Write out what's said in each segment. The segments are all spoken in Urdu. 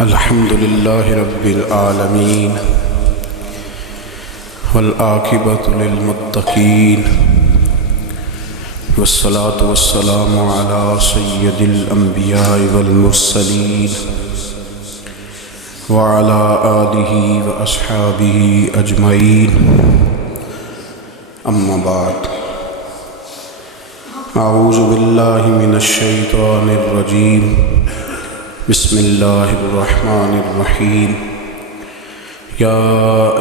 الحمد لله رب العالمين والعاقبة للمتقين والصلاة والسلام على سيد الأنبياء والمرسلين وعلى آله وأصحابه أجمعين أما بعد أعوذ بالله من الشيطان الرجيم بسم الله الرحمن الرحيم يا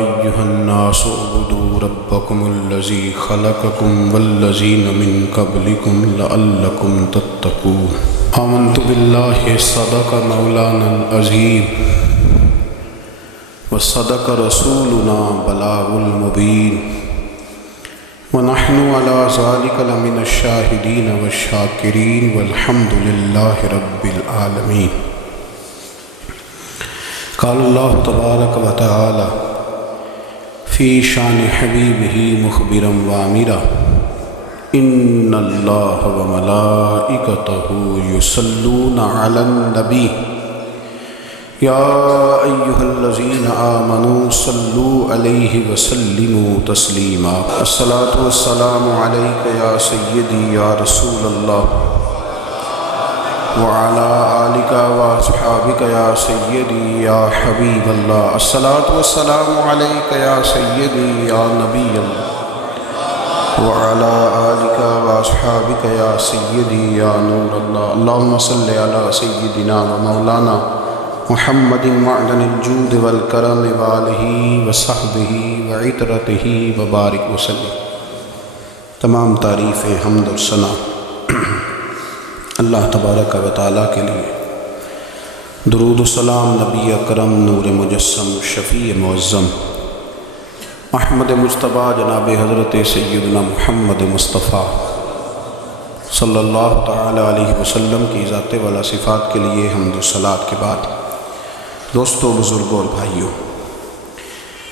أيها الناس اعبدوا ربكم الذي خلقكم والذين من قبلكم لعلكم تتقون آمنت بالله صدق مولانا العظيم وصدق رسولنا بلاغ المبين ونحن على ذلك لمن الشاهدين والشاكرين والحمد لله رب العالمين قال الله تبارك وتعالى في شان حبيبه مخبرا وامرا إن الله وملائكته يصلون على النبي يا أيها الذين آمنوا صلوا عليه وسلموا تسليما الصلاة والسلام عليك يا سيدي يا رسول الله وعلى آلك وأصحابك يا سيدي يا حبيب الله الصلاة والسلام عليك يا سيدي يا نبي الله وعلى آلك وأصحابك يا سيدي يا نور الله اللهم صل على سيدنا ومولانا محمد معدن الجود والکرم وآلہ وصحبہ وعطرتہ وبارک وسلم۔ تمام تعریف حمد و ثنا اللہ تبارک و تعالیٰ کے لیے، درود و سلام نبی اکرم نور مجسم شفیع معظم احمد مجتبیٰ جناب حضرت سیدنا محمد مصطفیٰ صلی اللہ تعالی علیہ وسلم کی ذات والا صفات کے لیے حمد و صلات کے بعد، دوستو، بزرگوں اور بھائیوں،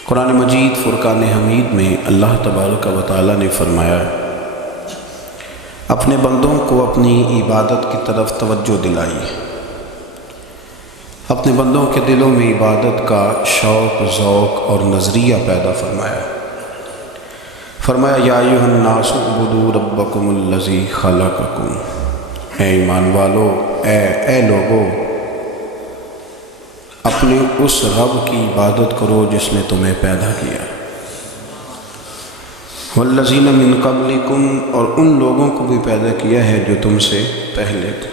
قرآن مجید فرقان حمید میں اللہ تبارک و تعالیٰ نے فرمایا ہے اپنے بندوں کو اپنی عبادت کی طرف توجہ دلائی، اپنے بندوں کے دلوں میں عبادت کا شوق، ذوق اور نظریہ پیدا فرمایا یا ایھا الناس اعبدوا ربکم الذی خلقکم، اے ایمان والو، اے لوگو، اپنے اس رب کی عبادت کرو جس نے تمہیں پیدا کیا، والذین من قبلکم، اور ان لوگوں کو بھی پیدا کیا ہے جو تم سے پہلے تھے،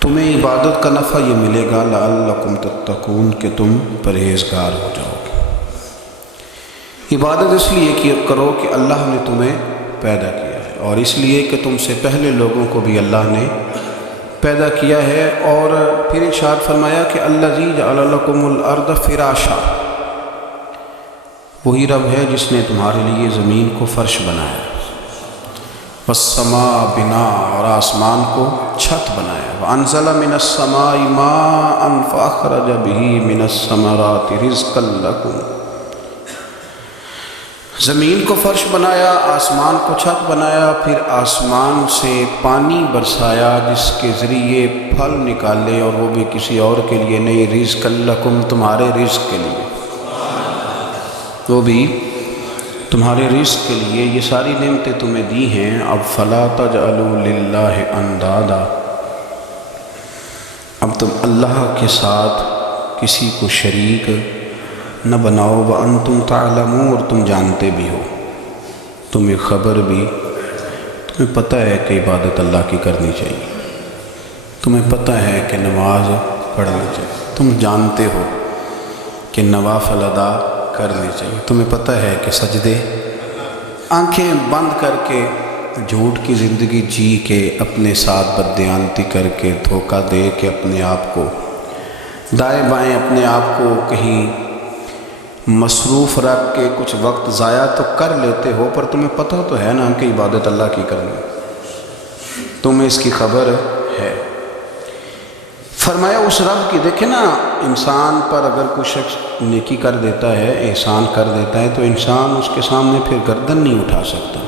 تمہیں عبادت کا نفع یہ ملے گا لعلکم تتقون، کہ تم پرہیزگار ہو جاؤ گے۔ عبادت اس لیے کرو کہ اللہ نے تمہیں پیدا کیا ہے، اور اس لیے کہ تم سے پہلے لوگوں کو بھی اللہ نے پیدا کیا ہے، اور پھر ارشاد فرمایا کہ الذی جعل لکم الارض فراشا، وہی رب ہے جس نے تمہارے لیے زمین کو فرش بنایا، والسماء بناء، اور آسمان کو چھت بنایا، وانزل من السماء ماء فاخرج به من الثمرات رزقا لکم، زمین کو فرش بنایا، آسمان کو چھت بنایا، پھر آسمان سے پانی برسایا جس کے ذریعے پھل نکالے، اور وہ بھی کسی اور کے لیے نہیں، رزقا لکم، تمہارے رزق کے لیے، وہ بھی تمہارے رزق کے لیے، یہ ساری نعمتیں تمہیں دی ہیں، اب فلا تجعلوا للہ اندادا، اب تم اللہ کے ساتھ کسی کو شریک نہ بناؤ، وانتم تعلمون، اور تم جانتے بھی ہو، تمہیں خبر بھی، تمہیں پتہ ہے کہ عبادت اللہ کی کرنی چاہیے، تمہیں پتہ ہے کہ نماز پڑھنی چاہیے، تم جانتے ہو کہ نوافل ادا کرنی چاہیے، تمہیں پتہ ہے کہ سجدے آنکھیں بند کر کے جھوٹ کی زندگی جی کے، اپنے ساتھ بددیانتی کر کے، دھوکہ دے کے، اپنے آپ کو دائیں بائیں، اپنے آپ کو کہیں مصروف رکھ کے کچھ وقت ضائع تو کر لیتے ہو، پر تمہیں پتہ تو ہے نا کہ عبادت اللہ کی کرنی، تمہیں اس کی خبر ہے۔ فرمایا اس رب کی، دیکھیں نا، انسان پر اگر کوئی شخص نیکی کر دیتا ہے، احسان کر دیتا ہے، تو انسان اس کے سامنے پھر گردن نہیں اٹھا سکتا،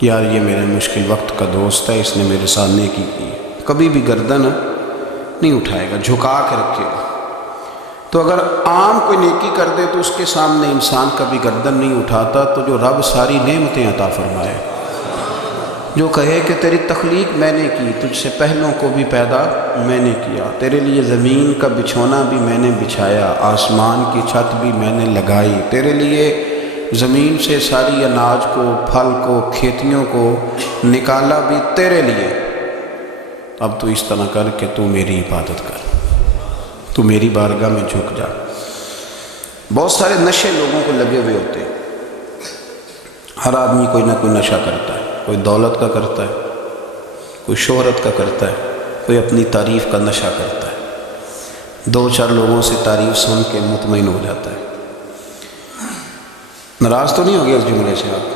یار یہ میرے مشکل وقت کا دوست ہے، اس نے میرے ساتھ نیکی کی، کبھی بھی گردن نہیں اٹھائے گا، جھکا کے رکھے گا۔ تو اگر عام کوئی نیکی کر دے تو اس کے سامنے انسان کبھی گردن نہیں اٹھاتا، تو جو رب ساری نعمتیں عطا فرمائے، جو کہے کہ تیری تخلیق میں نے کی، تجھ سے پہلوں کو بھی پیدا میں نے کیا، تیرے لیے زمین کا بچھونا بھی میں نے بچھایا، آسمان کی چھت بھی میں نے لگائی، تیرے لیے زمین سے ساری اناج کو، پھل کو، کھیتیوں کو نکالا بھی تیرے لیے، اب تو اس طرح کر کہ تو میری عبادت کر، تو میری بارگاہ میں جھک جا۔ بہت سارے نشے لوگوں کو لگے ہوئے ہوتے ہیں، ہر آدمی کوئی نہ کوئی نشہ کرتا ہے، کوئی دولت کا کرتا ہے، کوئی شہرت کا کرتا ہے، کوئی اپنی تعریف کا نشہ کرتا ہے، دو چار لوگوں سے تعریف سن کے مطمئن ہو جاتا ہے۔ ناراض تو نہیں ہو گیا اس جملے سے؟ آپ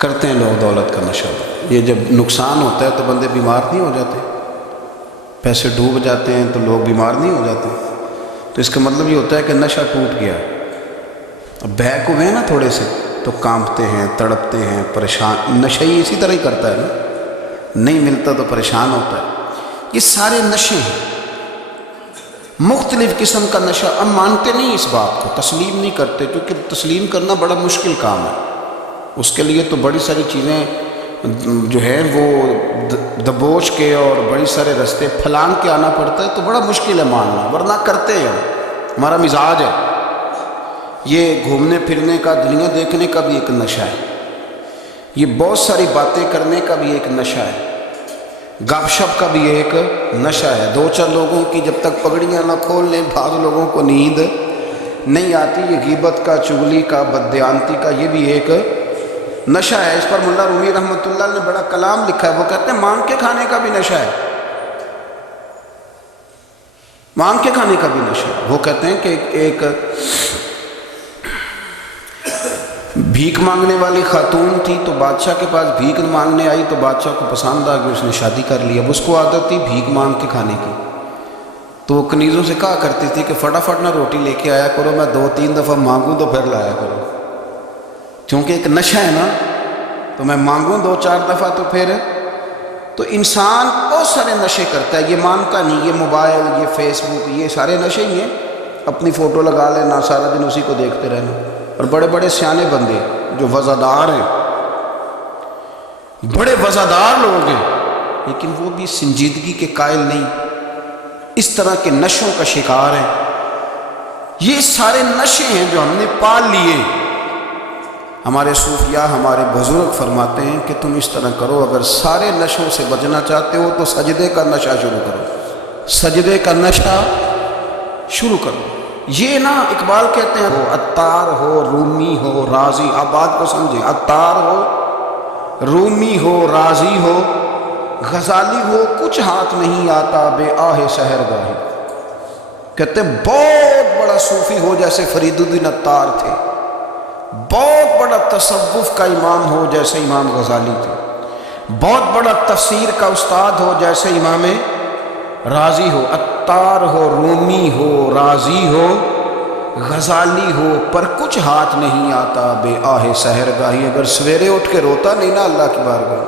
کرتے ہیں لوگ دولت کا نشہ، یہ جب نقصان ہوتا ہے تو بندے بیمار نہیں ہو جاتے؟ پیسے ڈوب جاتے ہیں تو لوگ بیمار نہیں ہو جاتے؟ تو اس کا مطلب یہ ہوتا ہے کہ نشہ ٹوٹ گیا۔ اب بہک ہوئے ہیں نا تھوڑے سے تو کانپتے ہیں، تڑپتے ہیں، پریشان۔ نشہ ہی اسی طرح ہی کرتا ہے نا، نہیں ملتا تو پریشان ہوتا ہے۔ یہ سارے نشے ہیں، مختلف قسم کا نشہ۔ ہم مانتے نہیں اس بات کو، تسلیم نہیں کرتے، کیونکہ تسلیم کرنا بڑا مشکل کام ہے۔ اس کے لیے تو بڑی ساری چیزیں جو ہیں وہ دبوچ کے اور بڑی سارے رستے پھلانگ کے آنا پڑتا ہے، تو بڑا مشکل ہے ماننا، ورنہ کرتے ہیں۔ ہمارا مزاج ہے یہ گھومنے پھرنے کا، دنیا دیکھنے کا بھی ایک نشہ ہے، یہ بہت ساری باتیں کرنے کا بھی ایک نشہ ہے، گپ شپ کا بھی ایک نشہ ہے۔ دو چار لوگوں کی جب تک پگڑیاں نہ کھول لیں بعض لوگوں کو نیند نہیں آتی۔ یہ غیبت کا، چغلی کا، بددیانتی کا یہ بھی ایک نشہ ہے۔ اس پر ملا رومی رحمۃ اللہ نے بڑا کلام لکھا ہے، وہ کہتے ہیں مانگ کے کھانے کا بھی نشہ ہے، مانگ کے کھانے کا بھی نشہ ہے۔ وہ کہتے ہیں کہ ایک بھیک مانگنے والی خاتون تھی، تو بادشاہ کے پاس بھیک مانگنے آئی، تو بادشاہ کو پسند آ گئی، اس نے شادی کر لی۔ اب اس کو عادت تھی بھیک مانگ کے کھانے کی، تو وہ کنیزوں سے کہا کرتی تھی کہ فٹافٹ نہ روٹی لے کے آیا کرو، میں 2-3 دفعہ مانگوں تو پھر لایا کرو، چونکہ ایک نشہ ہے نا، تو میں مانگوں 2-4 دفعہ تو پھر۔ تو انسان بہت سارے نشے کرتا ہے، یہ مانتا نہیں، یہ موبائل، یہ فیس بک، یہ سارے نشے ہی ہیں۔ اپنی فوٹو لگا لینا، سارا دن اسی کو دیکھتے رہنا۔ اور بڑے بڑے سیانے بندے جو وزادار ہیں، بڑے وزادار لوگ ہیں، لیکن وہ بھی سنجیدگی کے قائل نہیں، اس طرح کے نشوں کا شکار ہیں۔ یہ سارے نشے ہیں جو ہم نے پال لیے۔ ہمارے صوفیاء، ہمارے بزرگ فرماتے ہیں کہ تم اس طرح کرو، اگر سارے نشوں سے بچنا چاہتے ہو تو سجدے کا نشہ شروع کرو، سجدے کا نشہ شروع کرو۔ یہ نا اقبال کہتے ہیں، وہ عطار ہو، رومی ہو، رازی، آپ بات کو سمجھیں، عطار ہو، رومی ہو، رازی ہو، غزالی ہو، کچھ ہاتھ نہیں آتا بے آہ سحر گاہی۔ کہتے ہیں بہت بڑا صوفی ہو جیسے فرید الدین عطار تھے، بہت بڑا تصوف کا امام ہو جیسے امام غزالی تھے، بہت بڑا تفسیر کا استاد ہو جیسے امام رازی ہو، عطار ہو، رومی ہو، رازی ہو، غزالی ہو، پر کچھ ہاتھ نہیں آتا بے آہ سحر گاہی۔ اگر سویرے اٹھ کے روتا نہیں نا اللہ کی بارگاہ،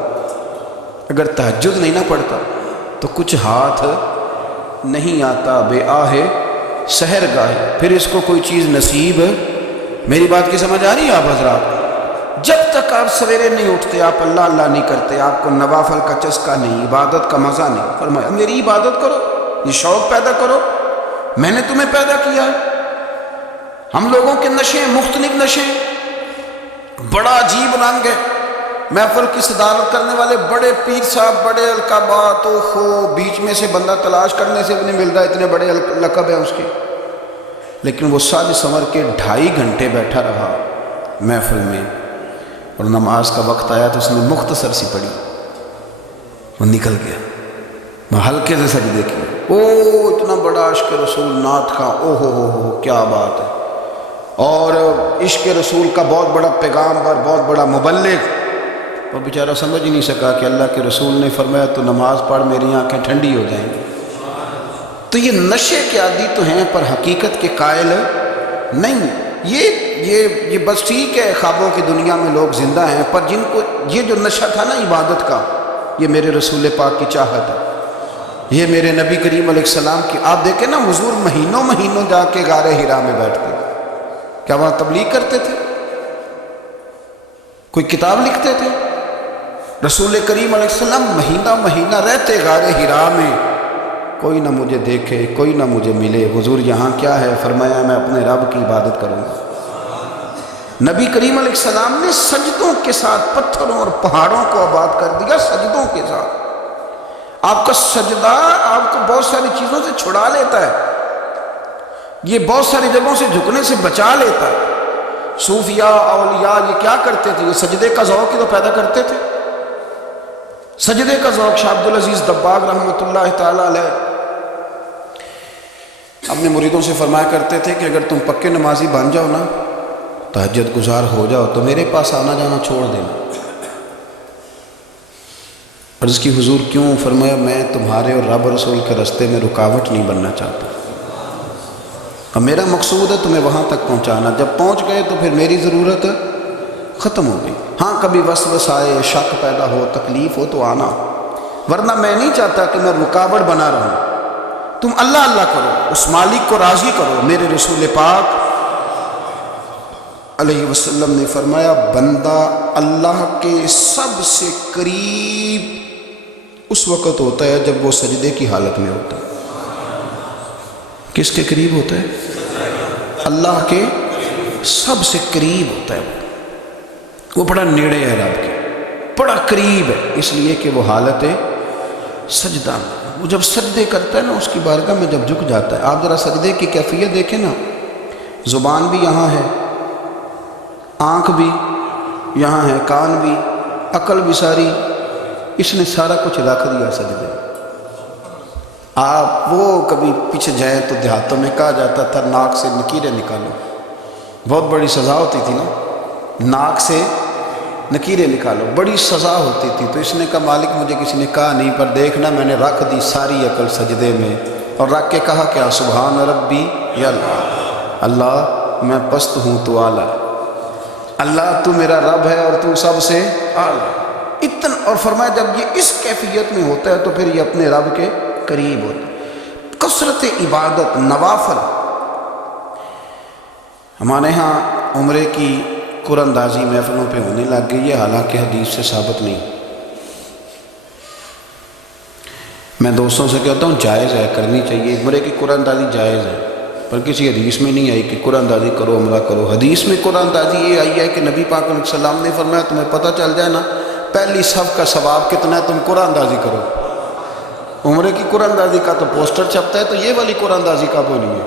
اگر تہجد نہیں نہ پڑھتا تو کچھ ہاتھ نہیں آتا بے آہ سحر گاہی۔ پھر اس کو کوئی چیز نصیب، میری بات کی سمجھ آ رہی ہے آپ حضرات؟ جب تک آپ سویرے نہیں اٹھتے، آپ اللہ اللہ نہیں کرتے، آپ کو نوافل کا چسکا نہیں، عبادت کا مزہ نہیں، فرمایا میری عبادت کرو، یہ شوق پیدا کرو، میں نے تمہیں پیدا کیا ہے۔ ہم لوگوں کے نشے مختلف نشے، بڑا عجیب رنگ ہے۔ محفل کی صدارت کرنے والے بڑے پیر صاحب، بڑے القابات ہو، بیچ میں سے بندہ تلاش کرنے سے بھی نہیں مل رہا، اتنے بڑے لقب ہیں اس کے، لیکن وہ ساج سنور کے 2.5 گھنٹے بیٹھا رہا محفل میں، اور نماز کا وقت آیا تو اس نے مختصر سی پڑھی، وہ نکل گیا، وہ ہلکے سے سجدے کیے۔ او اتنا بڑا عشق رسول نعت کا، او ہو کیا بات ہے، اور عشق رسول کا بہت بڑا پیغام اور بہت بڑا مبلغ، وہ بیچارہ سمجھ ہی نہیں سکا کہ اللہ کے رسول نے فرمایا تو نماز پڑھ میری آنکھیں ٹھنڈی ہو جائیں گی۔ تو یہ نشے کے عادی تو ہیں پر حقیقت کے قائل نہیں۔ یہ بس ٹھیک ہے، خوابوں کی دنیا میں لوگ زندہ ہیں، پر جن کو یہ جو نشہ تھا نا عبادت کا، یہ میرے رسول پاک کی چاہت ہے، یہ میرے نبی کریم علیہ السلام کی، آپ دیکھیں نا حضور مہینوں مہینوں جا کے غار حرا میں بیٹھتے، کیا وہاں تبلیغ کرتے تھے؟ کوئی کتاب لکھتے تھے؟ رسول کریم علیہ السلام مہینہ مہینہ رہتے غار حرا میں، کوئی نہ مجھے دیکھے، کوئی نہ مجھے ملے، حضور یہاں کیا ہے؟ فرمایا میں اپنے رب کی عبادت کروں گا۔ نبی کریم علیہ السلام نے سجدوں کے ساتھ پتھروں اور پہاڑوں کو آباد کر دیا، سجدوں کے ساتھ۔ آپ کا سجدہ آپ کو بہت ساری چیزوں سے چھڑا لیتا ہے، یہ بہت ساری جگہوں سے جھکنے سے بچا لیتا ہے۔ صوفیاء اولیاء یہ کیا کرتے تھے؟ یہ سجدے کا ذوق ہی تو پیدا کرتے تھے، سجدے کا ذوق۔ شاہ عبدالعزیز دباغ رحمۃ اللہ تعالی علیہ اپنے مریدوں سے فرمایا کرتے تھے کہ اگر تم پکے نمازی بن جاؤ نا، تہجد گزار ہو جاؤ، تو میرے پاس آنا جانا چھوڑ دینا۔ عرض کی حضور کیوں؟ فرمایا میں تمہارے اور رب رسول کے راستے میں رکاوٹ نہیں بننا چاہتا، اب میرا مقصود ہے تمہیں وہاں تک پہنچانا، جب پہنچ گئے تو پھر میری ضرورت ختم ہو گئی۔ ہاں کبھی وسوسہ آئے، شک پیدا ہو، تکلیف ہو تو آنا، ورنہ میں نہیں چاہتا کہ میں رکاوٹ بنا رہوں۔ تم اللہ اللہ کرو، اس مالک کو راضی کرو۔ میرے رسول پاک علیہ وسلم نے فرمایا بندہ اللہ کے سب سے قریب اس وقت ہوتا ہے جب وہ سجدے کی حالت میں ہوتا ہے۔ کس کے قریب ہوتا ہے؟ اللہ کے سب سے قریب ہوتا ہے، وہ بڑا نیڑے ہے رب کے، بڑا قریب ہے، اس لیے کہ وہ حالت سجدہ میں، وہ جب سجدے کرتا ہے نا اس کی بارگاہ میں جب جھک جاتا ہے۔ آپ ذرا سجدے کی کیفیت دیکھیں نا، زبان بھی یہاں ہے، آنکھ بھی یہاں ہے، کان بھی، عقل بھی ساری، اس نے سارا کچھ رکھ دیا سجدے۔ آپ وہ کبھی پیچھے جائیں تو دیہاتوں میں کہا جاتا تھا ناک سے نکیریں نکالو، بہت بڑی سزا ہوتی تھی نا، ناک سے نکیریں نکالو، بڑی سزا ہوتی تھی۔ تو اس نے کہا مالک مجھے کسی نے کہا نہیں، پر دیکھنا میں نے رکھ دی ساری عقل سجدے میں، اور رکھ کے کہا کیا؟ سبحان ربی یا اللہ، اللہ میں پست ہوں تو اعلیٰ، اللہ تو میرا رب ہے اور تو سب سے اعلیٰ اتنا۔ اور فرمایا جب یہ اس کیفیت میں ہوتا ہے تو پھر یہ اپنے رب کے قریب ہوتا ہے۔ کثرت عبادت، نوافل۔ ہمارے ہاں عمرے کی قرآن اندازی محفلوں پہ ہونے لگ گئی ہے، حالانکہ حدیث سے ثابت نہیں۔ میں دوستوں سے کہتا ہوں جائز ہے، کرنی چاہیے، عمرے کی قرآن اندازی جائز ہے، پر کسی حدیث میں نہیں آئی کہ قرآن اندازی کرو عمرہ کرو۔ حدیث میں قرآن اندازی یہ آئی ہے کہ نبی پاک علیہ السلام نے فرمایا تمہیں پتہ چل جائے نا پہلی صف کا ثواب کتنا ہے، تم قرآن اندازی کرو۔ عمرے کی قرآن اندازی کا تو پوسٹر چھپتا ہے، تو یہ والی قرآن اندازی کب ہونی ہے؟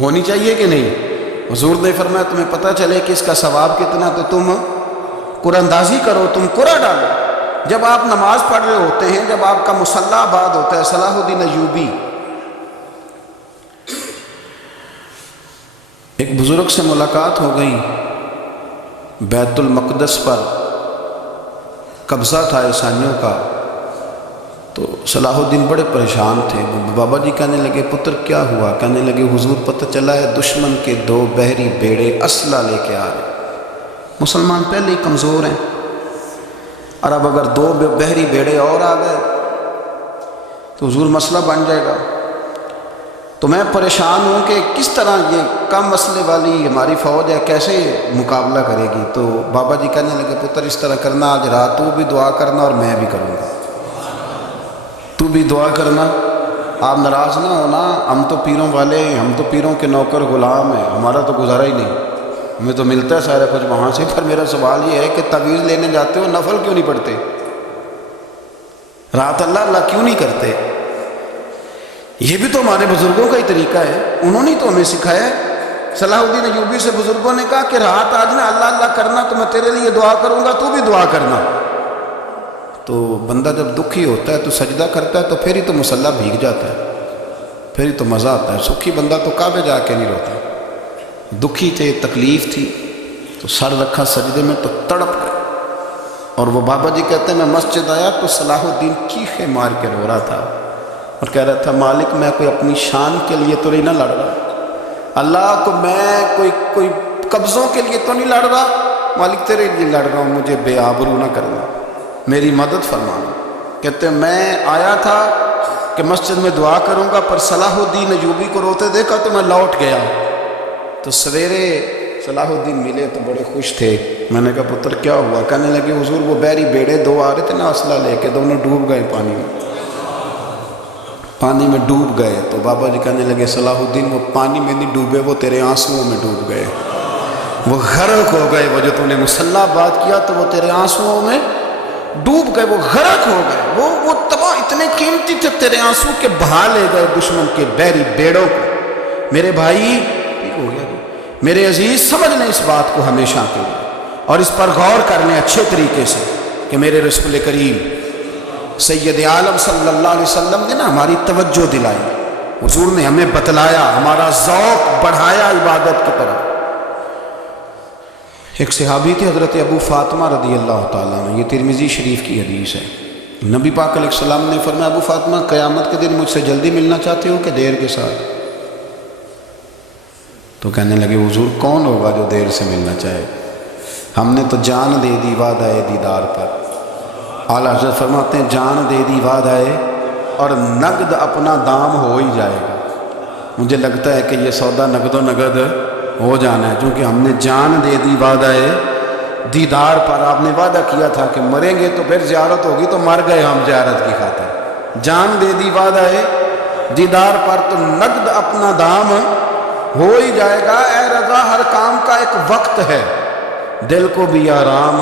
ہونی چاہیے کہ نہیں؟ حضور نے فرمایا تمہیں پتہ چلے کہ اس کا ثواب کتنا، تو تم قرآن اندازی کرو، تم قرآن ڈالو۔ جب آپ نماز پڑھ رہے ہوتے ہیں، جب آپ کا مصلی آباد ہوتا ہے، صلاح الدین ایوبی ایک بزرگ سے ملاقات ہو گئی، بیت المقدس پر قبضہ تھا عیسائیوں کا، تو صلاح الدین بڑے پریشان تھے۔ بابا جی کہنے لگے پتر کیا ہوا؟ کہنے لگے حضور پتہ چلا ہے دشمن کے 2 بحری بیڑے اسلحہ لے کے آ رہے، مسلمان پہلے ہی کمزور ہیں، اور اب اگر 2 بحری بیڑے اور آ گئے تو حضور مسئلہ بن جائے گا۔ تو میں پریشان ہوں کہ کس طرح یہ کم مسئلے والی ہماری فوج ہے کیسے مقابلہ کرے گی۔ تو بابا جی کہنے لگے پتر اس طرح کرنا، آج رات تو بھی دعا کرنا اور میں بھی کروں گا، تو بھی دعا کرنا، آپ ناراض نہ ہونا، ہم تو پیروں والے ہیں، ہم تو پیروں کے نوکر غلام ہیں، ہمارا تو گزارا ہی نہیں، ہمیں تو ملتا ہے سارا کچھ وہاں سے۔ پر میرا سوال یہ ہے کہ تعویذ لینے جاتے ہو نفل کیوں نہیں پڑھتے؟ رات اللہ اللہ کیوں نہیں کرتے؟ یہ بھی تو ہمارے بزرگوں کا ہی طریقہ ہے، انہوں نے تو ہمیں سکھایا ہے۔ صلاح الدین ایوبی سے بزرگوں نے کہا کہ رات آج نا اللہ اللہ کرنا، تو میں تیرے لیے دعا کروں گا، تو بھی دعا کرنا۔ تو بندہ جب دکھی ہوتا ہے تو سجدہ کرتا ہے، تو پھر ہی تو مصلی بھیگ جاتا ہے، پھر ہی تو مزہ آتا ہے۔ سکھی بندہ تو کعبے جا کے نہیں روتا، دکھی تھے، تکلیف تھی، تو سر رکھا سجدے میں تو تڑپ گئے۔ اور وہ بابا جی کہتے ہیں میں مسجد آیا تو صلاح الدین چیخے مار کے رو رہا تھا اور کہہ رہا تھا مالک میں کوئی اپنی شان کے لیے تو نہیں نہ لڑ رہا، اللہ کو میں کوئی قبضوں کے لیے تو نہیں لڑ رہا، مالک تیرے لیے لڑ رہا ہوں، مجھے بے آبرو نہ کرنا، میری مدد فرمانا۔ کہتے ہیں میں آیا تھا کہ مسجد میں دعا کروں گا، پر صلاح الدین ایوبی کو روتے دیکھا تو میں لوٹ گیا۔ تو سویرے صلاح الدین ملے تو بڑے خوش تھے۔ میں نے کہا پتر کیا ہوا؟ کہنے لگے حضور وہ بحری بیڑے دو آ رہے تھے نا اسلحہ لے کے، دونوں ڈوب گئے پانی میں ڈوب گئے۔ تو بابا جی کہنے لگے صلاح الدین وہ پانی میں نہیں ڈوبے، وہ تیرے آنسوؤں میں ڈوب گئے، وہ غرق ہو گئے۔ وہ جو تو نے مسلح بات کیا تو وہ تیرے آنسوؤں میں ڈوب گئے، وہ غرق ہو گئے، وہ تباہ، اتنے قیمتی تھے تیرے آنسو کے بہا لے گئے دشمن کے بحری بیڑوں کو۔ میرے بھائی ٹھیک ہو گیا، میرے عزیز سمجھ لیں اس بات کو ہمیشہ کے لیے، اور اس پر غور کرنے اچھے طریقے سے کہ میرے رسول کریم سید عالم صلی اللہ علیہ وسلم نے نا ہماری توجہ دلائی، حضور نے ہمیں بتلایا، ہمارا ذوق بڑھایا عبادت کی طرف۔ ایک صحابی تھے حضرت ابو فاطمہ رضی اللہ تعالیٰ عنہ، یہ ترمذی شریف کی حدیث ہے۔ نبی پاک علیہ السلام نے فرمایا ابو فاطمہ قیامت کے دن مجھ سے جلدی ملنا چاہتے ہو کہ دیر کے ساتھ؟ تو کہنے لگے حضور کون ہوگا جو دیر سے ملنا چاہے؟ ہم نے تو جان دے دی وعدہ دیدار پر۔ اعلیٰ حضرت فرماتے ہیں جان دے دی وعدہ اور نقد اپنا دام ہو ہی جائے گا۔ مجھے لگتا ہے کہ یہ سودا نقد و نقد ہو جانا ہے، چونکہ ہم نے جان دے دی وعدہ دیدار پر۔ آپ نے وعدہ کیا تھا کہ مریں گے تو پھر زیارت ہوگی، تو مر گئے ہم زیارت کی خاطر۔ جان دے دی وعدہ دیدار پر، تو نقد اپنا دام ہو ہی جائے گا۔ اے رضا ہر کام کا ایک وقت ہے، دل کو بھی آرام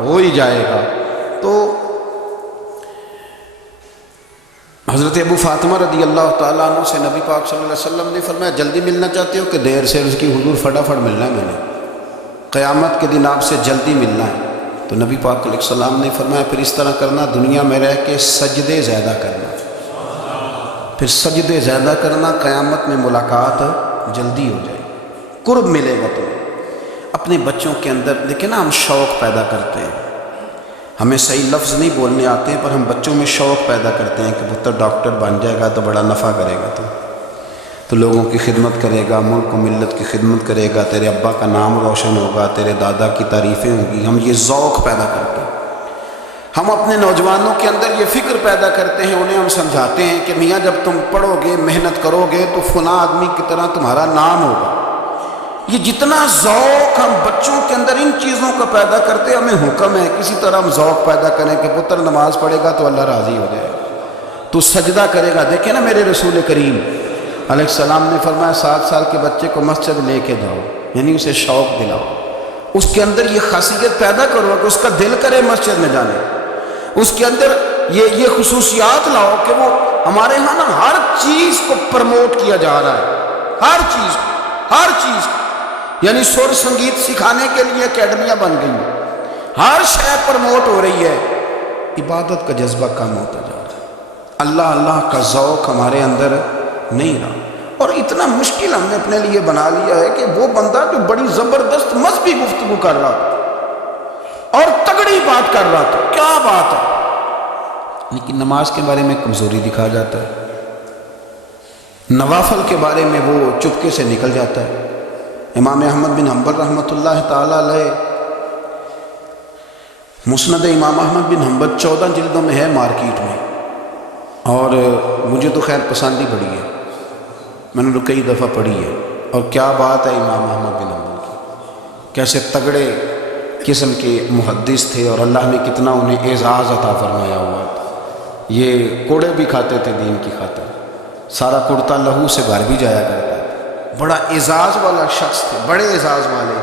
ہو ہی جائے گا۔ تو حضرت ابو فاطمہ رضی اللہ تعالیٰ عنہ سے نبی پاک صلی اللہ علیہ وسلم نے فرمایا جلدی ملنا چاہتے ہو کہ دیر سے؟ اس کی حضور فٹافٹ ملنا ہے، میں نے قیامت کے دن آپ سے جلدی ملنا ہے۔ تو نبی پاک علیہ السلام نے فرمایا پھر اس طرح کرنا، دنیا میں رہ کے سجدے زیادہ کرنا، پھر سجدے زیادہ کرنا، قیامت میں ملاقات جلدی ہو جائے، قرب ملے گا تمہیں۔ اپنے بچوں کے اندر دیکھیں نا، ہم شوق پیدا کرتے ہیں، ہمیں صحیح لفظ نہیں بولنے آتے ہیں، پر ہم بچوں میں شوق پیدا کرتے ہیں کہ پتر ڈاکٹر بن جائے گا تو بڑا نفع کرے گا، تو لوگوں کی خدمت کرے گا، ملک و ملت کی خدمت کرے گا، تیرے ابا کا نام روشن ہوگا، تیرے دادا کی تعریفیں ہوں گی۔ ہم یہ ذوق پیدا کرتے ہیں۔ ہم اپنے نوجوانوں کے اندر یہ فکر پیدا کرتے ہیں، انہیں ہم سمجھاتے ہیں کہ میاں جب تم پڑھو گے، محنت کرو گے تو فلاں آدمی کی طرح تمہارا نام ہوگا۔ یہ جتنا ذوق ہم بچوں کے اندر ان چیزوں کا پیدا کرتے ہیں، ہمیں حکم ہے کسی طرح ہم ذوق پیدا کریں کہ پتر نماز پڑھے گا تو اللہ راضی ہو جائے گا، تو سجدہ کرے گا۔ دیکھیں نا میرے رسول کریم علیہ السلام نے فرمایا 7 سال کے بچے کو مسجد لے کے جاؤ، یعنی اسے شوق دلاؤ، اس کے اندر یہ خاصیت پیدا کرو کہ اس کا دل کرے مسجد میں جانے، اس کے اندر یہ خصوصیات لاؤ کہ وہ ہمارے ہاں نا ہر چیز کو پرموٹ کیا جا رہا ہے، ہر چیز کو، یعنی سر سنگیت سکھانے کے لیے اکیڈمیاں بن گئی ہیں، ہر شے پرموٹ ہو رہی ہے، عبادت کا جذبہ کم ہوتا جا رہا ہے، اللہ اللہ کا ذوق ہمارے اندر نہیں رہا۔ اور اتنا مشکل ہم نے اپنے لیے بنا لیا ہے کہ وہ بندہ جو بڑی زبردست مذہبی گفتگو کر رہا تھا اور تگڑی بات کر رہا تھا، کیا بات ہے، لیکن نماز کے بارے میں کمزوری دکھا جاتا ہے، نوافل کے بارے میں وہ چپکے سے نکل جاتا ہے۔ امام احمد بن حنبل رحمۃ اللہ تعالیٰ علیہ، مسند امام احمد بن حنبل 14 جلدوں میں ہے مارکیٹ میں، اور مجھے تو خیر پسند ہی پڑی ہے، میں نے تو کئی دفعہ پڑھی ہے، اور کیا بات ہے امام احمد بن حنبل کی، کیسے تگڑے قسم کے محدث تھے، اور اللہ نے کتنا انہیں اعزاز عطا فرمایا ہوا تھا۔ یہ کوڑے بھی کھاتے تھے دین کی خاطر، سارا کرتا لہو سے بھر بھی جایا کرتا تھا، بڑا اعزاز والا شخص تھے، بڑے اعزاز والے،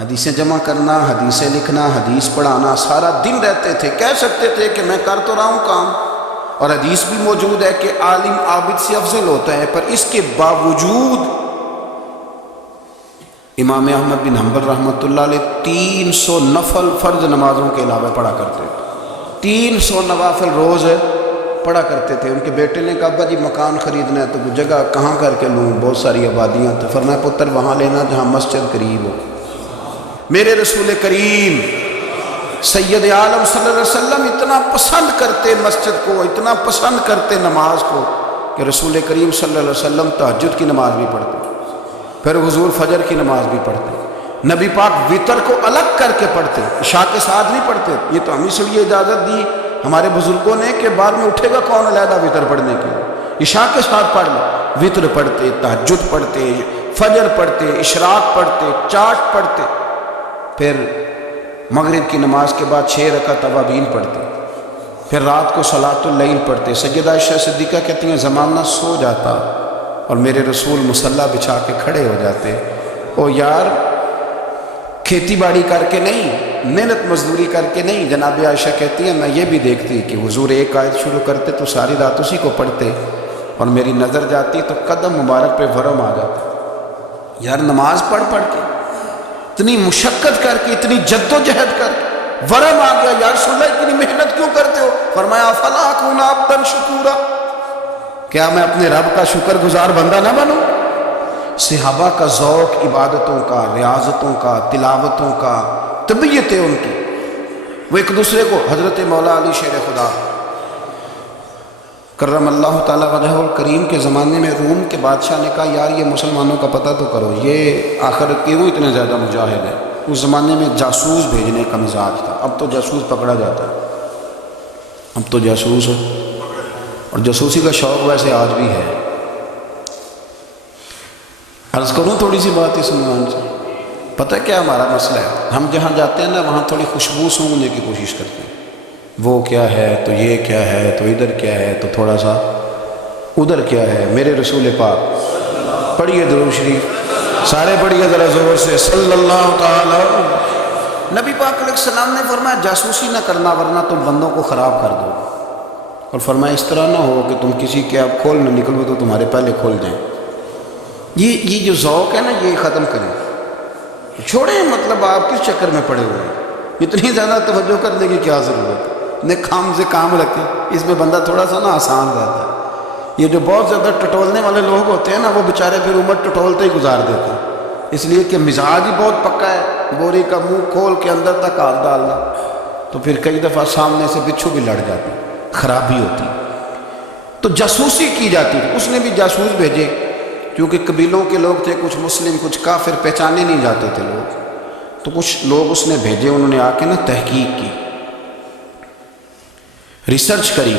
حدیثیں جمع کرنا، حدیثیں لکھنا، حدیث پڑھانا، سارا دن رہتے تھے، کہہ سکتے تھے کہ میں کر تو رہا ہوں کام، اور حدیث بھی موجود ہے کہ عالم عابد سے افضل ہوتا ہے، پر اس کے باوجود امام احمد بن حنبل رحمۃ اللہ علیہ 300 نفل فرض نمازوں کے علاوہ پڑھا کرتے تھے، 300 نوافل روز پڑھا کرتے تھے۔ ان کے بیٹے نے کہا ابا جی مکان خریدنا ہے تو جگہ کہاں کر کے لوں، بہت ساری آبادیاں تھیں، فرمایا پتر وہاں لینا جہاں مسجد قریب ہو۔ میرے رسول کریم سید عالم صلی اللہ علیہ وسلم اتنا پسند کرتے مسجد کو، اتنا پسند کرتے نماز کو، کہ رسول کریم صلی اللہ علیہ وسلم تہجد کی نماز بھی پڑھتے، پھر حضور فجر کی نماز بھی پڑھتے، نبی پاک وتر کو الگ کر کے پڑھتے، عشاء کے ساتھ نہیں پڑھتے۔ یہ تو ہم اس لیے اجازت دی ہمارے بزرگوں نے کہ بعد میں اٹھے گا کون علیحدہ وطر پڑھنے کے لیے، عشاء کے ساتھ پڑھ لیں، وطر پڑھتے، تہجد پڑھتے، فجر پڑھتے، اشراق پڑھتے، چاش پڑھتے، پھر مغرب کی نماز کے بعد 6 رکعت اوابین پڑھتے، پھر رات کو صلاۃ اللیل پڑھتے۔ سیدہ عائشہ صدیقہ کہتی ہیں زمانہ سو جاتا اور میرے رسول مصلی بچھا کے کھڑے ہو جاتے، او یار کھیتی باڑی کر کے نہیں، محنت مزدوری کر کے نہیں۔ جناب عائشہ کہتی ہیں میں یہ بھی دیکھتی کہ حضور ایک آیت شروع کرتے تو ساری رات اسی کو پڑھتے، اور میری نظر جاتی تو قدم مبارک پہ ورم آ جاتا۔ یار نماز پڑھ کے اتنی مشقت کر کے، اتنی جد و جہد کر کے ورم آ گیا، یا رسول اللہ اتنی محنت کیوں کرتے ہو؟ فرمایا فلا اکون عبدا شکورا، کیا میں اپنے رب کا شکر گزار بندہ نہ بنوں؟ صحابہ کا ذوق عبادتوں کا، ریاضتوں کا، تلاوتوں کا، طبیعت ہے ان کی، وہ ایک دوسرے کو، حضرت مولا علی شیر خدا کرم اللہ تعالیٰ وجہہ الکریم کے زمانے میں روم کے بادشاہ نے کہا یار یہ مسلمانوں کا پتہ تو کرو، یہ آخر کیوں اتنے زیادہ مجاہد ہیں؟ اس زمانے میں جاسوس بھیجنے کا مزاج تھا، اب تو جاسوس پکڑا جاتا ہے، اب تو جاسوس ہے، اور جاسوسی کا شوق ویسے آج بھی ہے۔ عرض کروں تھوڑی سی بات اس عنوان سے، پتہ کیا ہمارا مسئلہ ہے؟ ہم جہاں جاتے ہیں نا وہاں تھوڑی خوشبو سونگنے کی کوشش کرتے ہیں، وہ کیا ہے تو یہ کیا ہے تو ادھر کیا ہے تو تھوڑا سا ادھر کیا ہے۔ میرے رسول پاک پڑھیے درود شریف، سارے پڑھیے ذرا زور سے صلی اللہ تعالی۔ نبی پاک علیہ السلام نے فرمایا جاسوسی نہ کرنا ورنہ تم بندوں کو خراب کر دو، اور فرمایا اس طرح نہ ہو کہ تم کسی کے آپ کھول نہ نکلو تو تمہارے پہلے کھول جائیں۔ یہ جو ذوق ہے نا یہ ختم کریں، چھوڑیں، مطلب آپ کس چکر میں پڑے ہوئے ہیں، اتنی زیادہ توجہ کرنے کی کیا ضرورت ہے؟ نے کام سے کام رکھیں، اس میں بندہ تھوڑا سا نا آسان رہتا ہے۔ یہ جو بہت زیادہ ٹٹولنے والے لوگ ہوتے ہیں نا وہ بیچارے پھر عمر ٹٹولتے ہی گزار دیتے ہیں، اس لیے کہ مزاج ہی بہت پکا ہے، بوری کا منہ کھول کے اندر تک ہاتھ ڈالنا، تو پھر کئی دفعہ سامنے سے بچھو بھی لڑ جاتی، خرابی ہوتی۔ تو جاسوسی کی جاتی تھی، اس نے بھی جاسوس بھیجے، کیونکہ قبیلوں کے لوگ تھے، کچھ مسلم کچھ کافر، پہچانے نہیں جاتے تھے لوگ، تو کچھ لوگ اس نے بھیجے، انہوں نے آ کے نا تحقیق کی، ریسرچ کری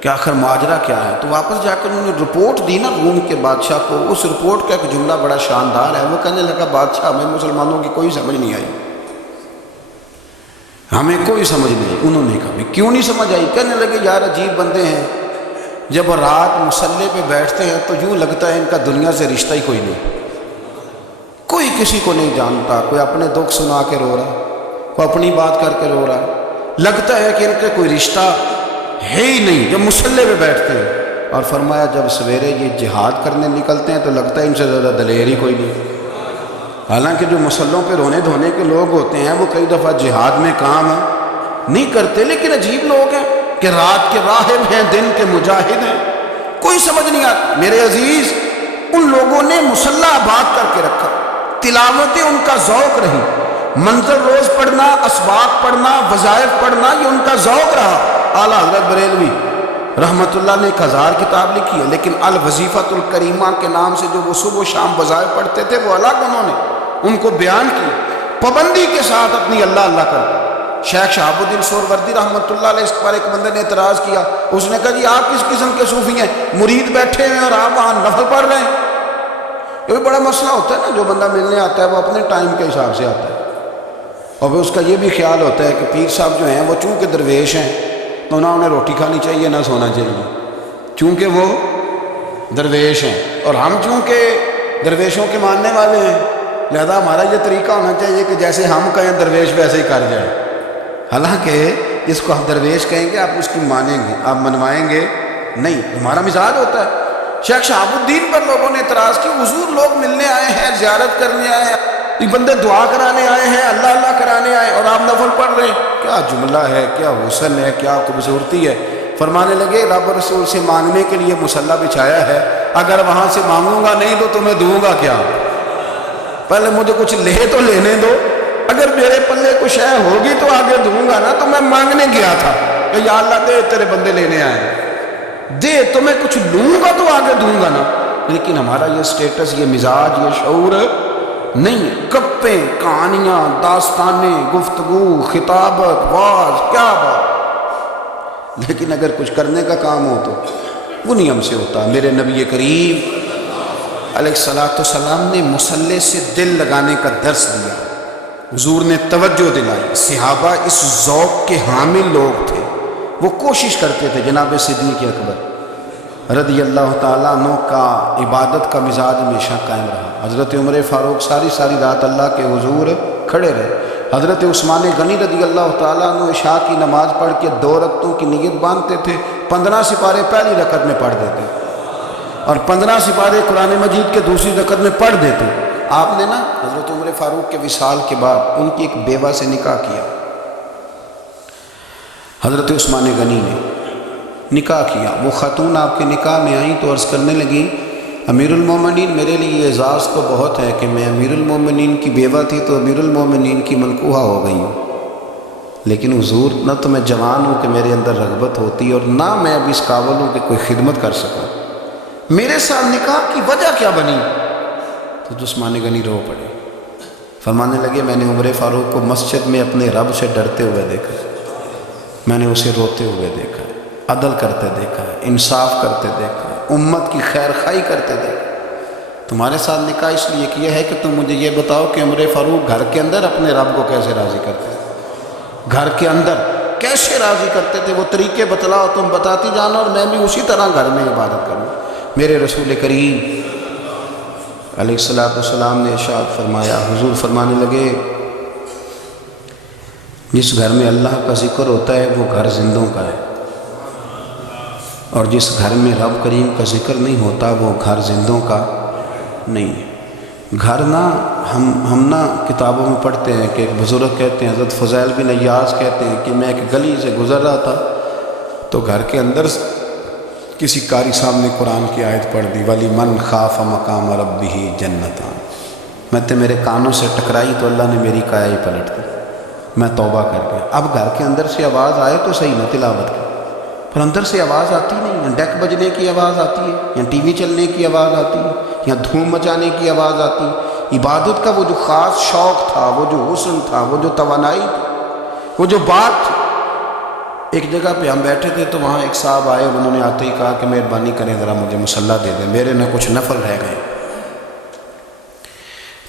کہ آخر ماجرا کیا ہے، تو واپس جا کر انہوں نے رپورٹ دی نا روم کے بادشاہ کو۔ اس رپورٹ کا ایک جملہ بڑا شاندار ہے، وہ کہنے لگا بادشاہ ہمیں مسلمانوں کی کوئی سمجھ نہیں آئی، ہمیں کوئی سمجھ نہیں۔ انہوں نے کہا کیوں نہیں سمجھ آئی؟ کہنے لگے یار عجیب بندے ہیں، جب رات مصلی پہ بیٹھتے ہیں تو یوں لگتا ہے ان کا دنیا سے رشتہ ہی کوئی نہیں، کوئی کسی کو نہیں جانتا، کوئی اپنے دکھ سنا کے رو رہا، کوئی اپنی بات کر کے رو رہا، لگتا ہے کہ ان کا کوئی رشتہ ہے ہی نہیں جب مصلی پہ بیٹھتے ہیں۔ اور فرمایا جب سویرے یہ جہاد کرنے نکلتے ہیں تو لگتا ہے ان سے زیادہ دلیر ہی کوئی نہیں، حالانکہ جو مسلوں پہ رونے دھونے کے لوگ ہوتے ہیں وہ کئی دفعہ جہاد میں کام نہیں کرتے، لیکن عجیب لوگ ہیں کہ رات کے راہب ہیں، دن کے مجاہد ہیں، کوئی سمجھ نہیں آتا۔ میرے عزیز ان لوگوں نے مصلی آباد کر کے رکھا، تلاوتیں ان کا ذوق رہی، منظر روز پڑھنا، اسباق پڑھنا، وظائف پڑھنا، یہ ان کا ذوق رہا۔ اعلیٰ حضرت بریلوی رحمۃ اللہ نے 1000 کتاب لکھی ہے، لیکن الوظیفۃ الکریمہ کے نام سے جو وہ صبح و شام وظائف پڑھتے تھے وہ الگ انہوں نے ان کو بیان کی، پابندی کے ساتھ اپنی اللہ اللہ کرتے۔ شیخ شہاب الدین سہروردی رحمۃ اللہ علیہ، اس پر ایک بندے نے اعتراض کیا، اس نے کہا جی آپ کس قسم کے صوفی ہیں، مرید بیٹھے ہیں اور آپ وہاں نفل پڑھ رہے ہیں؟ یہ بھی بڑا مسئلہ ہوتا ہے نا، جو بندہ ملنے آتا ہے وہ اپنے ٹائم کے حساب سے آتا ہے، اور پھر اس کا یہ بھی خیال ہوتا ہے کہ پیر صاحب جو ہیں وہ چونکہ درویش ہیں تو انہیں روٹی کھانی چاہیے نہ سونا چاہیے، چونکہ وہ درویش ہیں، اور ہم چونکہ درویشوں کے ماننے والے ہیں لہذا ہمارا یہ طریقہ ہونا چاہیے کہ جیسے ہم کہیں درویش ویسے ہی کر جائیں، حالانکہ اس کو ہم درویش کہیں گے آپ اس کی مانیں گے، آپ منوائیں گے نہیں، ہمارا مزاج ہوتا ہے۔ شیخ شہاب الدین پر لوگوں نے اعتراض کی، حضور لوگ ملنے آئے ہیں، زیارت کرنے آئے ہیں، یہ بندے دعا کرانے آئے ہیں، اللہ اللہ کرانے آئے اور آپ نفل پڑھ رہے ہیں، کیا جملہ ہے، کیا حسن ہے، کیا خوبصورتی ہے۔ فرمانے لگے رب رسول سے مانگنے کے لیے مصلی بچھایا ہے، اگر وہاں سے مانگوں گا نہیں تو تمہیں دوں گا کیا؟ پہلے مجھے کچھ لے تو لینے دو، اگر میرے پلے کچھ ہے ہوگی تو آگے دوں گا نا، تو میں مانگنے گیا تھا کہ یا اللہ دے تیرے بندے لینے آئے، دے تو میں کچھ لوں گا تو آگے دوں گا نا، لیکن ہمارا یہ سٹیٹس، یہ مزاج، یہ شعور نہیں ہے۔ گپیں، کہانیاں، داستانیں، گفتگو، خطابت، واز، کیا بات، لیکن اگر کچھ کرنے کا کام ہو تو وہ نہیں ہم سے ہوتا۔ میرے نبی کریم علیہ السلام نے مصلی سے دل لگانے کا درس دیا، حضور نے توجہ دلائی، صحابہ اس ذوق کے حامل لوگ تھے، وہ کوشش کرتے تھے۔ جناب صدیق اکبر رضی اللہ تعالیٰ عنہ کا عبادت کا مزاج ہمیشہ قائم رہا۔ حضرت عمر فاروق ساری رات اللہ کے حضور کھڑے رہے۔ حضرت عثمان غنی رضی اللہ تعالیٰ عنہ عشاء کی نماز پڑھ کے 2 رکعتوں کی نیت باندھتے تھے، 15 سپارے پہلی رکعت میں پڑھ دیتے اور 15 سپارے قرآن مجید کے دوسری رکعت میں پڑھ دیتے۔ آپ نے نا حضرت عمر فاروق کے وصال کے بعد ان کی ایک بیوہ سے نکاح کیا، حضرت عثمان غنی نے نکاح کیا۔ وہ خاتون آپ کے نکاح میں آئیں تو عرض کرنے لگی، امیر المومنین میرے لیے اعزاز تو بہت ہے کہ میں امیر المومنین کی بیوہ تھی تو امیر المومنین کی منکوحہ ہو گئی ہوں، لیکن حضور نہ تو میں جوان ہوں کہ میرے اندر رغبت ہوتی اور نہ میں اب اس قابل ہوں کہ کوئی خدمت کر سکوں، میرے ساتھ نکاح کی وجہ کیا بنی؟ تو عثمان غنی رو پڑے، فرمانے لگے میں نے عمر فاروق کو مسجد میں اپنے رب سے ڈرتے ہوئے دیکھا، میں نے اسے روتے ہوئے دیکھا، عدل کرتے دیکھا، انصاف کرتے دیکھا، امت کی خیر خواہی کرتے دیکھا۔ تمہارے ساتھ نکاح اس لیے کیا ہے کہ تم مجھے یہ بتاؤ کہ عمر فاروق گھر کے اندر اپنے رب کو کیسے راضی کرتے تھے، گھر کے اندر کیسے راضی کرتے تھے، وہ طریقے بتلاؤ، تم بتاتی جانا اور میں بھی اسی طرح گھر میں عبادت کروں۔ میرے رسول کریم علیہ السلام نے ارشاد فرمایا، حضور فرمانے لگے جس گھر میں اللہ کا ذکر ہوتا ہے وہ گھر زندوں کا ہے، اور جس گھر میں رب کریم کا ذکر نہیں ہوتا وہ گھر زندوں کا نہیں ہے۔ گھر نا ہم نا کتابوں میں پڑھتے ہیں کہ ایک بزرگ کہتے ہیں، حضرت فضیل بن عیاض کہتے ہیں کہ میں ایک گلی سے گزر رہا تھا تو گھر کے اندر کسی قاری صاحب نے قرآن کی آیت پڑھ دی، وَلِمَنْ خَافَ مَقَامَ رَبِّهِ جَنَّتَانِ، میں میرے کانوں سے ٹکرائی تو اللہ نے میری کایا ہی پلٹ دی، میں توبہ کر گیا۔ اب گھر کے اندر سے آواز آئے تو صحیح نہ تلاوت کی، پر اندر سے آواز آتی نہیں ہے، ڈیک بجنے کی آواز آتی ہے یا ٹی وی چلنے کی آواز آتی ہے یا دھوم مچانے کی آواز آتی ہے۔ عبادت کا وہ جو خاص شوق تھا، وہ جو حسن تھا، وہ جو توانائی تھی، وہ جو بات تھی۔ ایک جگہ پہ ہم بیٹھے تھے تو وہاں ایک صاحب آئے، انہوں نے آتے ہی کہا کہ مہربانی کریں ذرا مجھے مصلی دے دیں، میرے نہ کچھ نفل رہ گئے،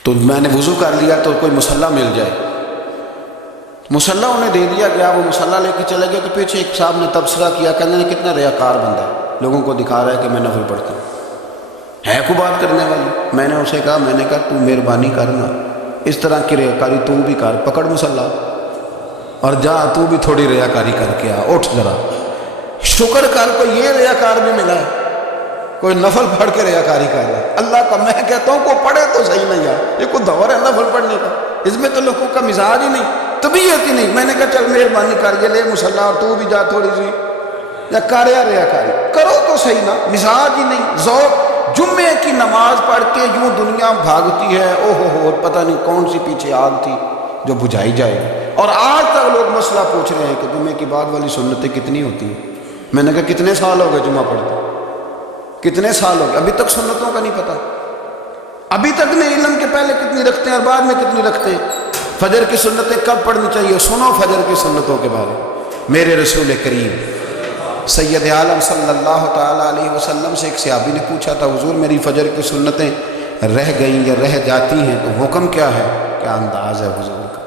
تو میں نے وضو کر لیا تو کوئی مصلی مل جائے۔ مصلی انہیں دے دیا گیا، وہ مصلی لے کے چلے گئے تو پیچھے ایک صاحب نے تبصرہ کیا، کہنے نے کتنا ریاکار بندہ ہے، لوگوں کو دکھا رہا ہے کہ میں نفل پڑھتا ہوں، ہے کو بات کرنے والی۔ میں نے اسے کہا، میں نے کہا تو مہربانی کرنا، اس طرح کی ریاکاری تو بھی کر، پکڑ مصلی اور جا تو بھی تھوڑی ریاکاری کر کے آ، اٹھ ذرا شکر کر، کوئی یہ ریاکار بھی ملا ہے، کوئی نفل پڑھ کے ریاکاری کر رہا ہے اللہ کا۔ میں کہتا ہوں کو پڑھے تو صحیح نہیں یار، یہ کوئی دور ہے نفل پڑھنے کا، اس میں تو لوگوں کا مزاج ہی نہیں، طبیعت ہی نہیں۔ میں نے کہا چل مہربانی کر کے لے مصلی اور تو بھی جا تھوڑی سی یا کر یا ریاکاری کرو تو صحیح نا، مزاج ہی نہیں، ذوق۔ جمعے کی نماز پڑھ کے یوں دنیا بھاگتی ہے، او ہو پتہ نہیں کون سی پیچھے آگ تھی جو بجھائی جائے، اور آج تک لوگ مسئلہ پوچھ رہے ہیں کہ جمعے کی بعد والی سنتیں کتنی ہوتی ہیں۔ میں نے کہا کتنے سال ہو گئے جمعہ پڑھتے، کتنے سال ہو گئے، ابھی تک سنتوں کا نہیں پتہ، ابھی تک نہیں علم کے پہلے کتنی رکھتے ہیں اور بعد میں کتنی رکھتے ہیں۔ فجر کی سنتیں کب پڑھنی چاہیے، سنو فجر کی سنتوں کے بارے میں۔ میرے رسول کریم سید عالم صلی اللہ تعالیٰ علیہ وسلم سے ایک صحابی نے پوچھا تھا، حضور میری فجر کی سنتیں رہ گئیں یا رہ جاتی ہیں تو حکم کیا ہے، کیا انداز ہے حضور کا۔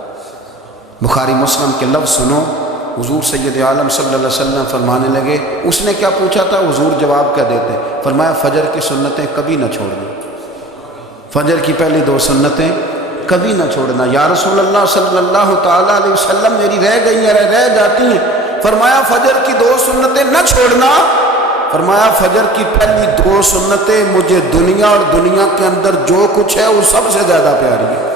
بخاری مسلم کے لفظ سنو، حضور سید عالم صلی اللہ علیہ وسلم فرمانے لگے، اس نے کیا پوچھا تھا، حضور جواب کیا دیتے، فرمایا فجر کی سنتیں کبھی نہ چھوڑنا، فجر کی پہلی 2 سنتیں کبھی نہ چھوڑنا۔ یا رسول اللہ صلی اللہ تعالیٰ علیہ وسلم میری رہ گئی ہیں، رہ جاتی ہیں، فرمایا فجر کی 2 سنتیں نہ چھوڑنا، فرمایا فجر کی پہلی 2 سنتیں مجھے دنیا اور دنیا کے اندر جو کچھ ہے وہ سب سے زیادہ پیاری ہے۔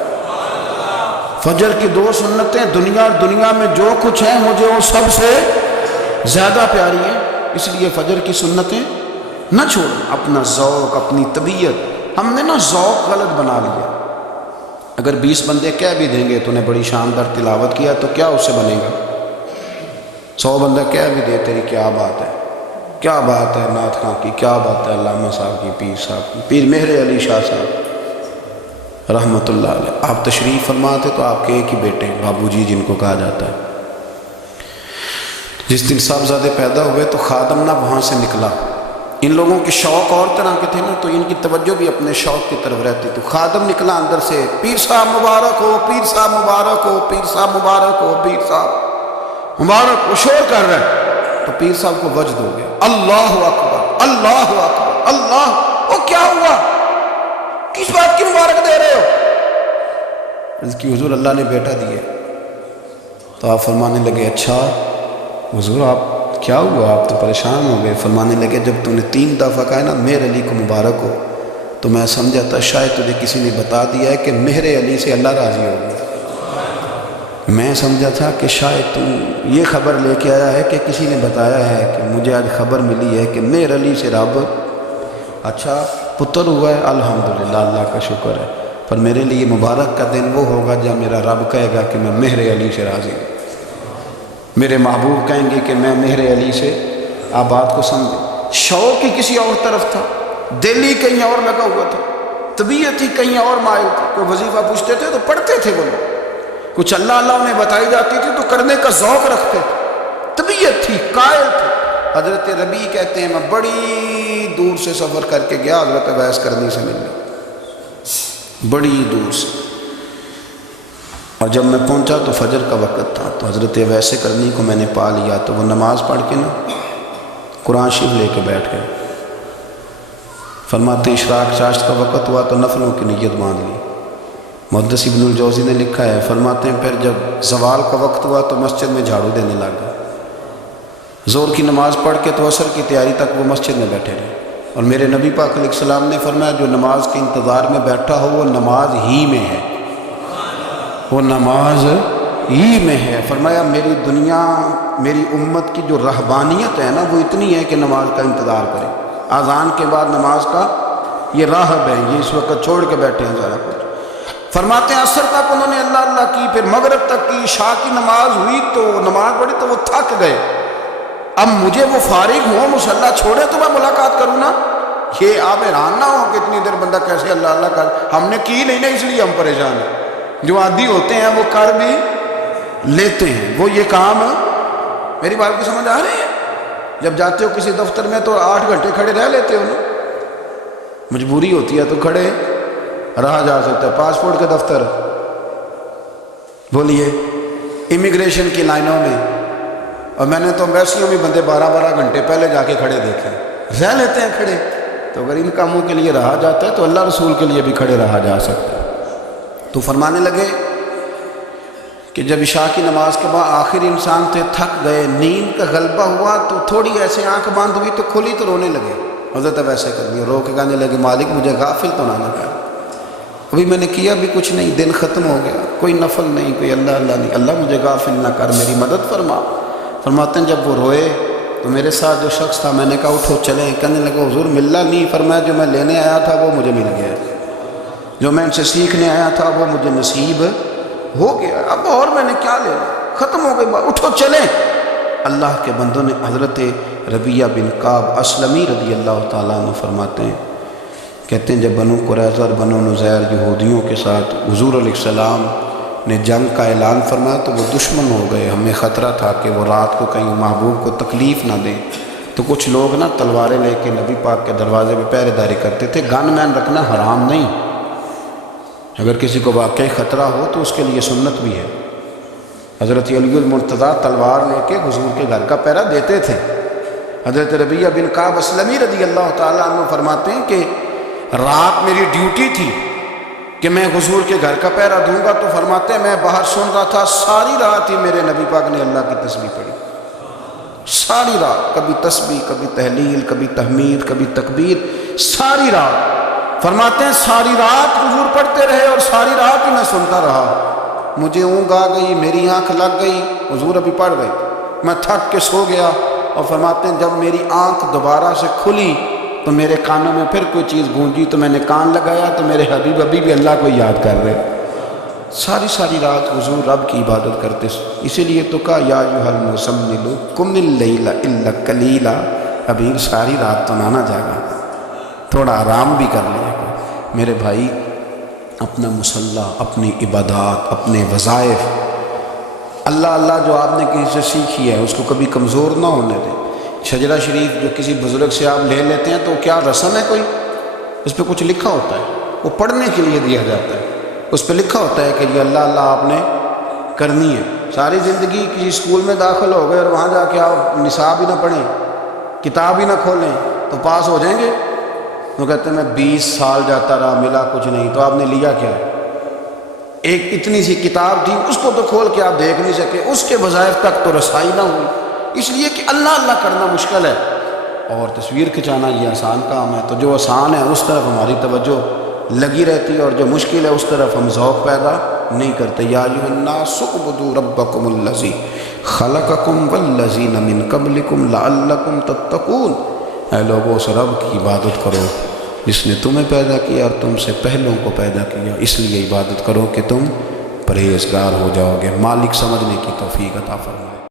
فجر کی 2 سنتیں دنیا اور دنیا میں جو کچھ ہے مجھے وہ سب سے زیادہ پیاری ہے، اس لیے فجر کی سنتیں نہ چھوڑنا۔ اپنا ذوق، اپنی طبیعت، ہم نے نا ذوق غلط بنا لیا۔ اگر 20 بندے کہہ بھی دیں گے تو نے بڑی شاندار تلاوت کیا تو کیا اس سے بنے گا، 100 بندہ کہہ بھی دے تیری کیا بات ہے، کیا بات ہے نعت خاں کی، کیا بات ہے علامہ صاحب کی، پیر صاحب کی، پیر مہر علی شاہ صاحب رحمۃ اللہ علیہ۔ آپ تشریف فرما تھے تو آپ کے ایک ہی بیٹے بابو جی جن کو کہا جاتا ہے، جس دن صاحبزادے پیدا ہوئے تو خادم نہ وہاں سے نکلا. ان لوگوں کے شوق اور طرح کے تھے نا، تو ان کی توجہ بھی اپنے شوق کی طرف رہتی. تو خادم نکلا اندر سے، پیر صاحب مبارک ہو، پیر صاحب مبارک ہو، پیر صاحب مبارک ہو، پیر صاحب مبارک ہو، شور کر رہا ہے. تو پیر صاحب کو وجد ہو گیا، اللہ اکبر اللہ اکبر اللہ. وہ کیا ہوا؟ کس بات کی مبارک دے رہے ہو؟ اس کی حضور اللہ نے بیٹا دیے. تو آپ فرمانے لگے اچھا حضور آپ کیا ہوا، آپ تو پریشان ہو گئے. فرمانے لگے جب تم نے 3 دفعہ کہا نا مہر علی کو مبارک ہو، تو میں سمجھا تھا شاید تجھے کسی نے بتا دیا ہے کہ مہر علی سے اللہ راضی ہوگا. میں سمجھا تھا کہ شاید تو یہ خبر لے کے آیا ہے کہ کسی نے بتایا ہے کہ مجھے آج خبر ملی ہے کہ مہر علی سے رب اچھا پتر ہوا ہے. الحمدللہ اللہ کا شکر ہے. پر میرے لیے مبارک کا دن وہ ہوگا جب میرا رب کہے گا کہ میں مہر علی سے راضی ہوں. میرے محبوب کہیں گے کہ میں مہر علی سے. آپ بات کو سمجھیں. شوق ہی کسی اور طرف تھا، دل ہی کہیں اور لگا ہوا تھا، طبیعت ہی کہیں اور مائل تھی. کوئی وظیفہ پوچھتے تھے تو پڑھتے تھے وہ لوگ، کچھ اللہ اللہ انہیں بتائی جاتی تھی تو کرنے کا ذوق رکھتے تھے، طبیعت تھی، قائل تھے. حضرت ربیع کہتے ہیں میں بڑی دور سے سفر کر کے گیا حضرت اویس کرنی سے ملنے، بڑی دور سے. اور جب میں پہنچا تو فجر کا وقت تھا. تو حضرت اویس کرنی کو میں نے پا لیا. تو وہ نماز پڑھ کے نا قرآن شریف لے کے بیٹھ گئے. فرماتے اشراق چاشت کا وقت ہوا تو نفلوں کی نیت باندھ لی. محدث ابن الجوزی نے لکھا ہے، فرماتے ہیں پھر جب زوال کا وقت ہوا تو مسجد میں جھاڑو دینے لگا. زور کی نماز پڑھ کے تو عصر کی تیاری تک وہ مسجد میں بیٹھے رہے. اور میرے نبی پاک علیہ السلام نے فرمایا جو نماز کے انتظار میں بیٹھا ہو وہ نماز ہی میں ہے، وہ نماز ہی میں ہے. فرمایا میری دنیا میری امت کی جو رہبانیت ہے نا وہ اتنی ہے کہ نماز کا انتظار کرے. اذان کے بعد نماز کا یہ راہب ہے، یہ اس وقت چھوڑ کے بیٹھے ہیں سارا کچھ. فرماتے ہیں عصر تک انہوں نے اللہ اللہ کی، پھر مغرب تک کی. عشاء کی نماز ہوئی تو نماز پڑھی تو وہ تھک گئے. اب مجھے وہ فارغ ہوں مصلی چھوڑے تو میں ملاقات کروں نا. یہ آپ حیران نہ ہو کہ اتنی دیر بندہ کیسے اللہ اللہ کر. ہم نے کی نہیں نا اس لیے ہم پریشان ہیں. جو عادی ہوتے ہیں وہ کر بھی لیتے ہیں. وہ یہ کام میری بات کی سمجھ آ رہی ہے؟ جب جاتے ہو کسی دفتر میں تو 8 گھنٹے کھڑے رہ لیتے ہو نا. مجبوری ہوتی ہے تو کھڑے رہا جا سکتا ہے. پاسپورٹ کے دفتر بولیے، امیگریشن کی لائنوں میں، اور میں نے تو ایمبیسیوں میں بندے 12 گھنٹے پہلے جا کے کھڑے دیکھے. رہ لیتے ہیں کھڑے. تو اگر ان کاموں کے لیے رہا جاتا ہے تو اللہ رسول کے لیے بھی کھڑے رہا جا سکتا ہے. تو فرمانے لگے کہ جب عشاء کی نماز کے بعد آخر انسان تھے، تھک گئے، نیند کا غلبہ ہوا تو تھوڑی ایسے آنکھ بند ہوئی تو کھلی تو رونے لگے. حضرت ویسے کر دیا، رو کے کہنے لگے مالک مجھے غافل تو نہ کر، ابھی میں نے کیا بھی کچھ نہیں، دن ختم ہو گیا، کوئی نفل نہیں، کوئی اللہ اللہ نہیں، اللہ مجھے غافل نہ کر، میری مدد فرما. فرماتے ہیں جب وہ روئے تو میرے ساتھ جو شخص تھا میں نے کہا اٹھو چلیں. کہنے لگا حضور ملنا نہیں. فرمایا جو میں لینے آیا تھا وہ مجھے مل گیا، جو میں ان سے سیکھنے آیا تھا وہ مجھے نصیب ہو گیا. اب اور میں نے کیا لینا، ختم ہو گئی بات، اٹھو چلیں. اللہ کے بندوں نے حضرت ربیعہ بن کعب اسلمی رضی اللہ تعالیٰ عنہ فرماتے ہیں، کہتے ہیں جب بنو قریظہ اور بنو نذیر یہودیوں کے ساتھ حضور علیہ السلام نے جنگ کا اعلان فرمایا تو وہ دشمن ہو گئے. ہمیں خطرہ تھا کہ وہ رات کو کہیں محبوب کو تکلیف نہ دیں. تو کچھ لوگ نا تلواریں لے کے نبی پاک کے دروازے پہ پہرے داری کرتے تھے. گن مین رکھنا حرام نہیں، اگر کسی کو واقعی خطرہ ہو تو اس کے لیے سنت بھی ہے. حضرت علی المرتضیٰ تلوار لے کے حضور کے گھر کا پہرا دیتے تھے. حضرت ربیعہ بن کعب اسلمی رضی اللہ تعالیٰ عنہ فرماتے ہیں کہ رات میری ڈیوٹی تھی کہ میں حضور کے گھر کا پہرا دوں گا. تو فرماتے ہیں میں باہر سن رہا تھا، ساری رات ہی میرے نبی پاک نے اللہ کی تسبیح پڑھی، ساری رات، کبھی تسبیح، کبھی تحلیل، کبھی تحمید، کبھی تکبیر، ساری رات. فرماتے ہیں ساری رات حضور پڑھتے رہے اور ساری رات ہی میں سنتا رہا. مجھے اونگ آ گئی، میری آنکھ لگ گئی، حضور ابھی پڑھ گئے، میں تھک کے سو گیا. اور فرماتے ہیں جب میری آنکھ دوبارہ سے کھلی تو میرے کانوں میں پھر کوئی چیز گونجی تو میں نے کان لگایا تو میرے حبیب ابھی بھی اللہ کو یاد کر رہے. ساری رات حضور رب کی عبادت کرتے. اسی لیے تو کہا یا ایھا المزمل قم اللیل الا قلیلا. حبیب ساری رات تو نہ جاگا، تھوڑا آرام بھی کر لیا کرو. میرے بھائی اپنا مصلی، اپنی عبادات، اپنے وظائف اللہ اللہ جو آپ نے کسی سے سیکھی ہے اس کو کبھی کمزور نہ ہونے دیں۔ شجرہ شریف جو کسی بزرگ سے آپ لے لیتے ہیں تو کیا رسم ہے کوئی؟ اس پہ کچھ لکھا ہوتا ہے، وہ پڑھنے کے لیے دیا جاتا ہے، اس پہ لکھا ہوتا ہے کہ یہ اللہ اللہ آپ نے کرنی ہے۔ ساری زندگی کسی اسکول میں داخل ہو گئے اور وہاں جا کے آپ نصاب ہی نہ پڑھیں، کتاب ہی نہ کھولیں تو پاس ہو جائیں گے؟ وہ کہتے ہیں میں 20 سال جاتا رہا ملا کچھ نہیں، تو آپ نے لیا کیا ہے؟ ایک اتنی سی کتاب تھی، اس کو تو کھول کے آپ دیکھ نہیں سکے، اس کے وظائف تک تو رسائی نہ ہوئی، اس لیے کہ اللہ اللہ کرنا مشکل ہے اور تصویر کھنچانا یہ آسان کام ہے۔ تو جو آسان ہے اس طرف ہماری توجہ لگی رہتی ہے اور جو مشکل ہے اس طرف ہم ذوق پیدا نہیں کرتے۔ یا ایھا الناس اعبدوا ربکم الذی خلقکم والذین من قبلکم لعلکم تتقون، اے لوگو اس رب کی عبادت کرو جس نے تمہیں پیدا کیا اور تم سے پہلوں کو پیدا کیا، اس لیے عبادت کرو کہ تم پرہیزگار ہو جاؤ گے۔ مالک سمجھنے کی توفیق عطا فرمائے۔